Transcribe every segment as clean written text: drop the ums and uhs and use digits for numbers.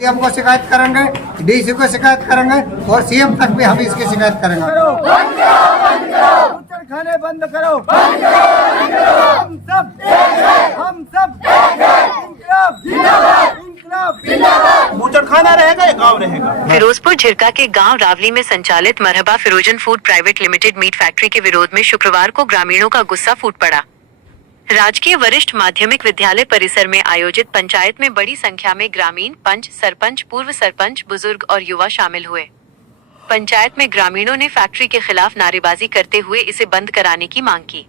CM को शिकायत करेंगे, डीसी को शिकायत करेंगे और सीएम तक भी हम इसकी शिकायत करेंगे। खाने बंद करो, हम सब बूचड़खाना रहेगा या गाँव रहेगा। फिरोजपुर झिरका के गांव रावली में संचालित Marhaba frozen food private limited meat factory के विरोध में शुक्रवार को ग्रामीणों का गुस्सा फूट पड़ा। राजकीय वरिष्ठ माध्यमिक विद्यालय परिसर में आयोजित पंचायत में बड़ी संख्या में ग्रामीण, पंच, सरपंच, पूर्व सरपंच, बुजुर्ग और युवा शामिल हुए। पंचायत में ग्रामीणों ने फैक्ट्री के खिलाफ नारेबाजी करते हुए इसे बंद कराने की मांग की।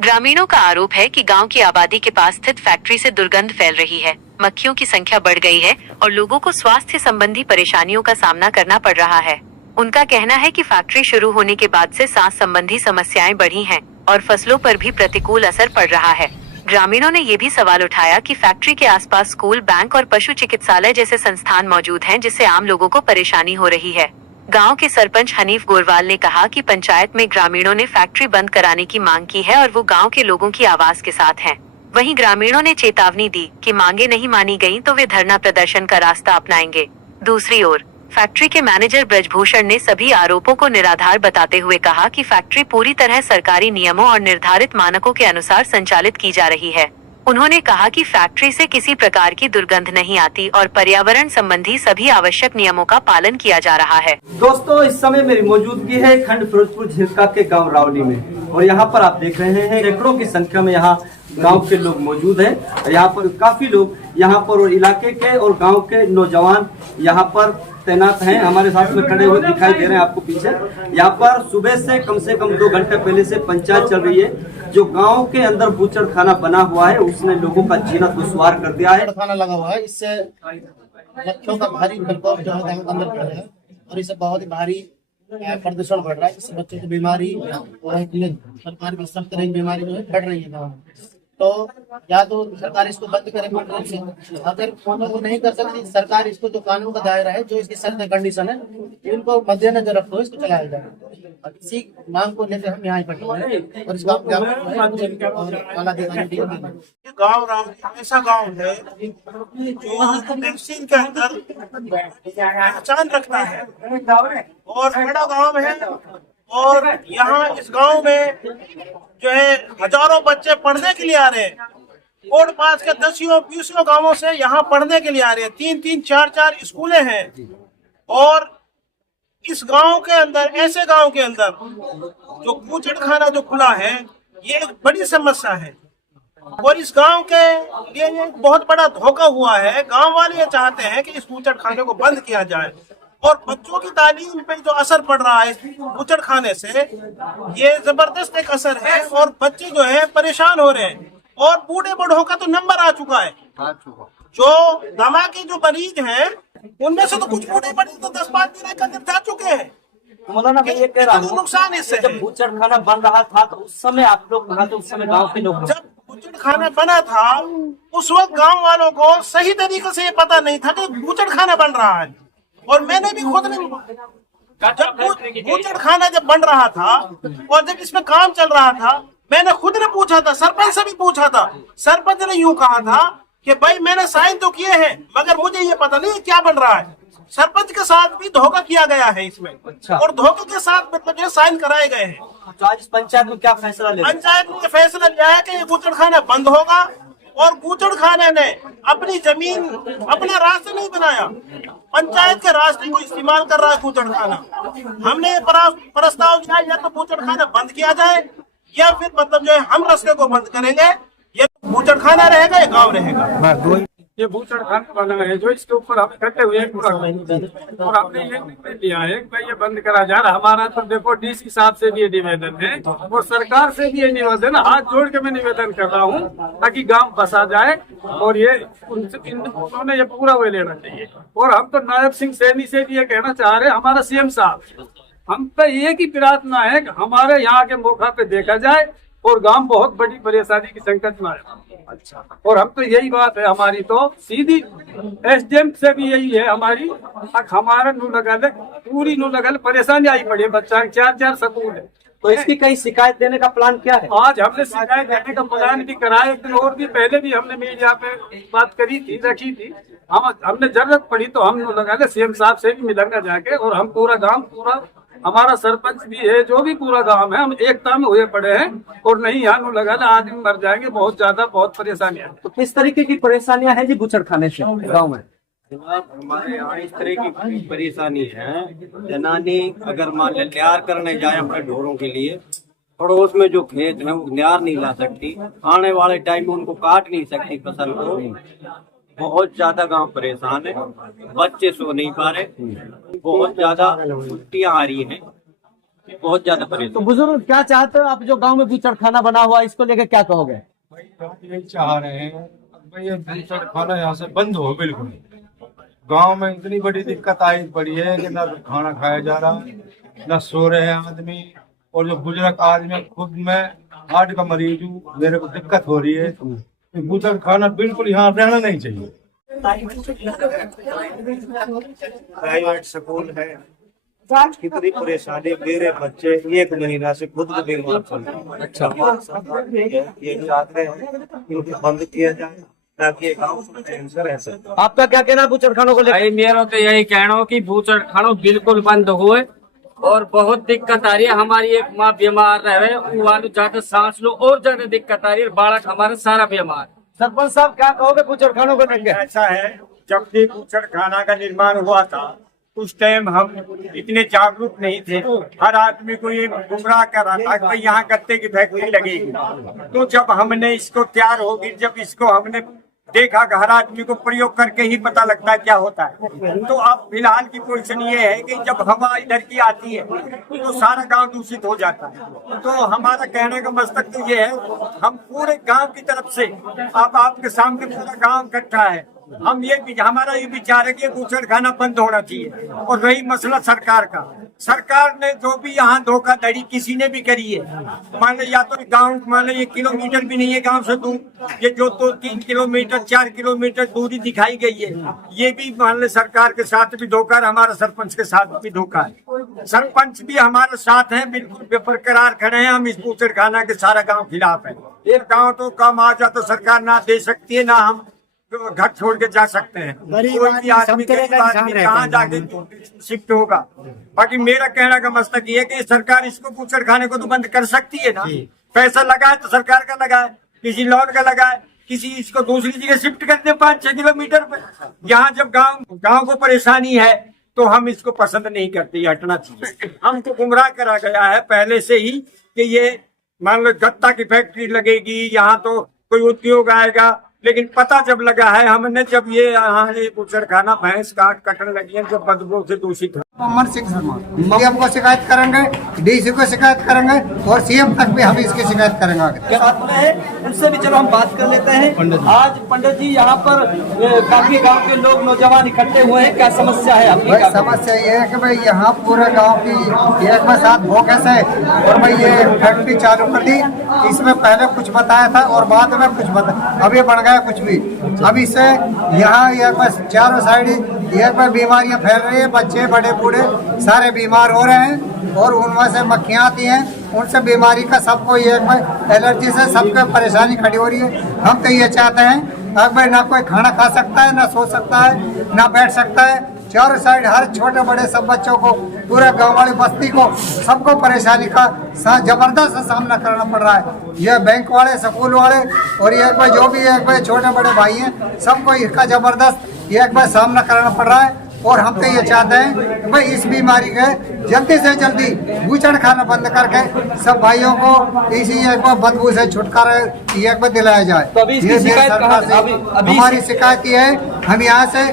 ग्रामीणों का आरोप है कि गांव की आबादी के पास स्थित फैक्ट्री से दुर्गंध फैल रही है, मक्खियों की संख्या बढ़ गई है और लोगों को स्वास्थ्य संबंधी परेशानियों का सामना करना पड़ रहा है। उनका कहना है कि फैक्ट्री शुरू होने के बाद से सांस संबंधी समस्याएं बढ़ी हैं और फसलों पर भी प्रतिकूल असर पड़ रहा है। ग्रामीणों ने ये भी सवाल उठाया कि फैक्ट्री के आसपास स्कूल, बैंक और पशु चिकित्सालय जैसे संस्थान मौजूद हैं, जिससे आम लोगों को परेशानी हो रही है। गांव के सरपंच हनीफ गोरवाल ने कहा कि पंचायत में ग्रामीणों ने फैक्ट्री बंद कराने की मांग की है और वो गांव के लोगों की आवाज के साथ हैं। वहीं ग्रामीणों ने चेतावनी दी कि मांगे नहीं मानी गयी तो वे धरना प्रदर्शन का रास्ता अपनाएंगे। दूसरी ओर फैक्ट्री के मैनेजर ब्रजभूषण ने सभी आरोपों को निराधार बताते हुए कहा कि फैक्ट्री पूरी तरह सरकारी नियमों और निर्धारित मानकों के अनुसार संचालित की जा रही है। उन्होंने कहा कि फैक्ट्री से किसी प्रकार की दुर्गंध नहीं आती और पर्यावरण संबंधी सभी आवश्यक नियमों का पालन किया जा रहा है। दोस्तों, इस समय मेरी मौजूदगी है खंड फिरोजपुर झिरका के गांव रावली में और यहाँ पर आप देख रहे हैं सैकड़ों की संख्या में यहाँ गांव के लोग मौजूद हैं। यहाँ पर काफी लोग यहाँ पर और इलाके के और गांव के नौजवान यहाँ पर तैनात हैं। हमारे साथ में खड़े हुए दिखाई दे रहे हैं आपको पीछे। यहाँ पर सुबह से कम 2 घंटे पहले से पंचायत चल रही है। जो गांव के अंदर बूचड़ खाना बना हुआ है उसने लोगों का जीना दुश्वार कर दिया है। खाना लगा हुआ है, इससे बच्चों का भारी प्रकोप जो है अंदर बढ़ रहा है और इससे बहुत ही भारी प्रदूषण बढ़ रहा है। इससे बच्चों की बीमारी और सरकार की सब तरह की बीमारी जो है बढ़ रही है गाँव में। तो या तो सरकार इसको बंद करे पूर्ण रूप से, अगर वो नहीं कर सकती सरकार इसको जो कानून का दायरा है, जो इसकी शर्त कंडीशन है, इनको मद्देनजर रखो, इसको चलाया जाए। इसी मांग को लेकर हम यहाँ इकट्ठे हुए और इस गाँव ऐसा गाँव है जो तहसील के अंदर पहचान रखता है और बड़ा गाँव है और यहाँ इस गांव में जो है हजारों बच्चे पढ़ने के लिए आ रहे हैं। कोट पास के 10-20 गांवों से यहाँ पढ़ने के लिए आ रहे हैं। 3-3, 4-4 स्कूलें हैं और इस गांव के अंदर, ऐसे गांव के अंदर जो बूचड़खाना जो खुला है, ये एक बड़ी समस्या है और इस गांव के लिए ये बहुत बड़ा धोखा हुआ है। गांव वाले ये चाहते हैं कि इस बूचड़खाने को बंद किया जाए और बच्चों की तालीम पे जो असर पड़ रहा है बूचड़ खाने से, ये जबरदस्त एक असर है और बच्चे जो है परेशान हो रहे हैं और बूढ़े बूढ़ों का तो नंबर आ चुका है। जो दमा के जो मरीज हैं उनमें से तो कुछ बूढ़े मरीज तो 10-5 दिन के अंदर जा चुके हैं। मौलाना मैं ये कह रहा हूँ, नुकसान इससे जब बूचड़ खाना बन रहा था तो उस समय आप लोग कहा थे, उस समय गाँव के लोग, जब बूचड़ खाना बना था उस वक्त गाँव वालों को सही तरीके से ये पता नहीं था कि बूचड़ खाना बन रहा है और मैंने भी खुद नहीं, जब बूचड़ खाना जब बन रहा था और जब इसमें काम चल रहा था, मैंने खुद ने पूछा था, सरपंच से भी पूछा था। सरपंच ने यूं कहा था कि भाई मैंने साइन तो किए हैं मगर मुझे ये पता नहीं क्या बन रहा है। सरपंच के साथ भी धोखा किया गया है इसमें। अच्छा। और धोखे के साथ मतलब जो साइन कराए गए हैं। तो आज पंचायत में क्या फैसला लिया? पंचायत ने फैसला लिया है कि ये बूचड़ खाना बंद होगा और बूचड़ खाने ने अपनी जमीन, अपना रास्ता नहीं बनाया, पंचायत के रास्ते को इस्तेमाल कर रहा है बूचड़ खाना। हमने ये प्रस्ताव दिया या तो बूचड़ खाना बंद किया जाए या फिर मतलब जो है हम रास्ते को बंद करेंगे। ये बूचड़ खाना रहेगा या गाँव रहेगा। ये बूचड़ खाना बना है जो इसके ऊपर हम इकट्ठे हुए और हमने ये निर्णय लिया है कि भाई ये बंद करा जा रहा। हमारा तो देखो डीसी साहब से भी ये निवेदन है और सरकार से भी ये निवेदन, हाथ जोड़ के मैं निवेदन कर रहा हूँ ताकि गांव बसा जाए और ये उन्होंने ये पूरा वे लेना चाहिए। और हम तो नायब सिंह सैनी से भी ये कहना चाह रहे हैं, हमारा सीएम साहब, हम तो एक ही प्रार्थना है कि हमारे यहाँ के मौका पे देखा जाए और गांव बहुत बड़ी परेशानी की संकट में आया। अच्छा, और हम तो यही बात है हमारी, तो सीधी एसडीएम से भी यही है हमारी, हमारा नू लगा पूरी नू लगा परेशानी आई पड़ी है। बच्चा 4-4 स्कूल है तो इसकी कहीं शिकायत देने का प्लान क्या है? आज हमने शिकायत देने का प्लान भी कराया, एक दिन और भी पहले भी हमने मीडिया पे बात करी थी, रखी थी। हमने जरूरत पड़ी तो हम लगा सीएम साहब से भी मिलेंगे जाके, और हम पूरा गांव, पूरा हमारा सरपंच भी है, जो भी पूरा गांव है, हम एकता में हुए पड़े हैं। और नहीं यहाँ लगा आदमी मर जाएंगे, बहुत ज्यादा, बहुत परेशानियां। तो किस तरीके की परेशानियां हैं जी बूचड़ खाने से गाँव में? जनाब, हमारे यहाँ इस तरह की परेशानी है। जनानी अगर मान ले न्यार करने जाए अपने ढोरों के लिए, पड़ोस में जो खेत है वो न्यार नहीं ला सकती, आने वाले टाइम में उनको काट नहीं सकती फसल को। बहुत ज्यादा गांव परेशान है, बच्चे सो नहीं पा रहे, बहुत ज्यादा उल्टियां आ रही हैं, बहुत ज्यादा परेशान। तो बुजुर्ग क्या चाहते हो आप, जो गांव में बूचड़ खाना बना हुआ है, इसको लेकर क्या कहोगे? यही चाह रहे हैं भाई, ये बूचड़ खाना यहाँ से बंद हो बिल्कुल। गांव में इतनी बड़ी दिक्कत आई पड़ी है कि ना खाना खाया जा रहा, ना सो रहे हैं आदमी। और जो बुजुर्ग आदमी, खुद मैं हार्ट का मरीज हूँ, मेरे को दिक्कत हो रही है। बूचड़ खाना बिल्कुल यहाँ रहना नहीं चाहिए। प्राइवेट स्कूल है, कितनी परेशानी, मेरे बच्चे 1 महीना से खुद को बीमार चल रहे हैं। अच्छा, ये चाहते हैं इनको बंद किया जाए ताकि गाँव में रह सके। आपका क्या कहना है बूचड़ खानों को लेकर? मेरा तो यही कहना हो कि बूचड़ खानो बिल्कुल बंद हुए, और बहुत दिक्कत आ रही है। हमारी एक माँ बीमार रहे, वो ज्यादा सांस लो और ज्यादा दिक्कत आ रही है, बालक हमारा सारा बीमार। सरपंच साहब क्या कहोगे बूचड़ खानों को लेकर? ऐसा है, जब भी बूचड़ खाना का निर्माण हुआ था उस टाइम हम इतने जागरूक नहीं थे। हर आदमी को ये गुमराह कर रहा था कि भाई यहाँ गत्ते की फैक्ट्री लगेगी। तो जब हमने इसको तैयार होगी, जब इसको हमने देखा, हर आदमी को प्रयोग करके ही पता लगता है क्या होता है। तो अब फिलहाल की पोजीशन ये है कि जब हवा इधर की आती है तो सारा गांव दूषित हो जाता है। तो हमारा कहने का मकसद तो ये है, हम पूरे गांव की तरफ से, अब आपके सामने पूरा गांव इकट्ठा है, हम हमारा ये विचार है कि बूचड़ खाना बंद होना चाहिए। और रही मसला सरकार का, सरकार ने जो भी यहाँ धोखाधड़ी किसी ने भी करी है, मान लो या तो गांव, मान लो ये किलोमीटर भी नहीं है गांव से दूर, ये जो 2-3 किलोमीटर 4 किलोमीटर दूरी दिखाई गई है, ये भी मान लो सरकार के साथ भी धोखा है, हमारा सरपंच के साथ भी धोखा है। सरपंच भी हमारे साथ है, बिल्कुल बेपरकरार खड़े हैं। हम इस बूचड़ खाना के सारा गाँव खिलाफ है। एक गाँव तो कम आ जा तो सरकार ना दे सकती है, ना हम घर छोड़ के जा सकते हैं। कोई भी आदमी कहाँ जाके शिफ्ट होगा। बाकी मेरा कहने का मकसद ये है कि सरकार इसको बूचड़ खाने को तो बंद कर सकती है ना। पैसा लगाए तो सरकार का लगाए, किसी लोन का लगाए, किसी इसको दूसरी जगह शिफ्ट कर दे 5-6 किलोमीटर पे। यहाँ जब गाँव को परेशानी है तो हम इसको पसंद नहीं करते, हटना चाहिए। हमको गुमराह करा गया है पहले से ही कि ये मान लो गत्ता की फैक्ट्री लगेगी, यहाँ तो कोई उद्योग आएगा। लेकिन पता जब लगा है हमने, जब ये यहाँ बूचड़ खाना भैंस कटने लगी है, जब बदबू से दूषित है। मोहम्मद सिंह शर्मा, सीएम को शिकायत करेंगे, डीसी को शिकायत करेंगे, और सीएम तक भी हम इसकी शिकायत करेंगे। साथ में है, उनसे भी चलो हम बात कर लेते हैं। आज पंडित जी यहाँ पर काफी गांव के लोग, नौजवान इकट्ठे हुए हैं, क्या समस्या है आपकी? भाई समस्या ये है कि भाई यहाँ पूरे गांव की एक में साथ भोकस है, और भाई ये फैक्ट्री चालू कर दी। इसमें पहले कुछ बताया था और बाद में कुछ अभी बन गया कुछ भी। अब इससे यहाँ एक बस चारों साइड एक बार बीमारियां फैल रही है, बच्चे बड़े बूढ़े सारे बीमार हो रहे हैं, और उनमें से मक्खियाँ आती हैं, उनसे बीमारी का सबको एक बार एलर्जी से सबके परेशानी खड़ी हो रही है। हम तो ये चाहते हैं अब भाई ना कोई खाना खा सकता है, ना सो सकता है, ना बैठ सकता है। चारों साइड हर छोटे बड़े सब बच्चों को, पूरे गांव वाली बस्ती को, सबको परेशानी का जबरदस्त सामना करना पड़ रहा है। ये बैंक वाले, स्कूल वाले, और एक बार जो भी एक बार छोटे बड़े भाई हैं, सबको इसका जबरदस्त एक बार सामना करना पड़ रहा है। और हम तो ये चाहते हैं कि भाई इस बीमारी के जल्दी से जल्दी बूचड़ खाना बंद करके सब भाइयों को इसी एक बार बदबू से छुटकारा एक बार दिलाया जाए। तो अभी इसकी शिकायत कहाँ? हमारी शिकायत ये है, हम यहाँ से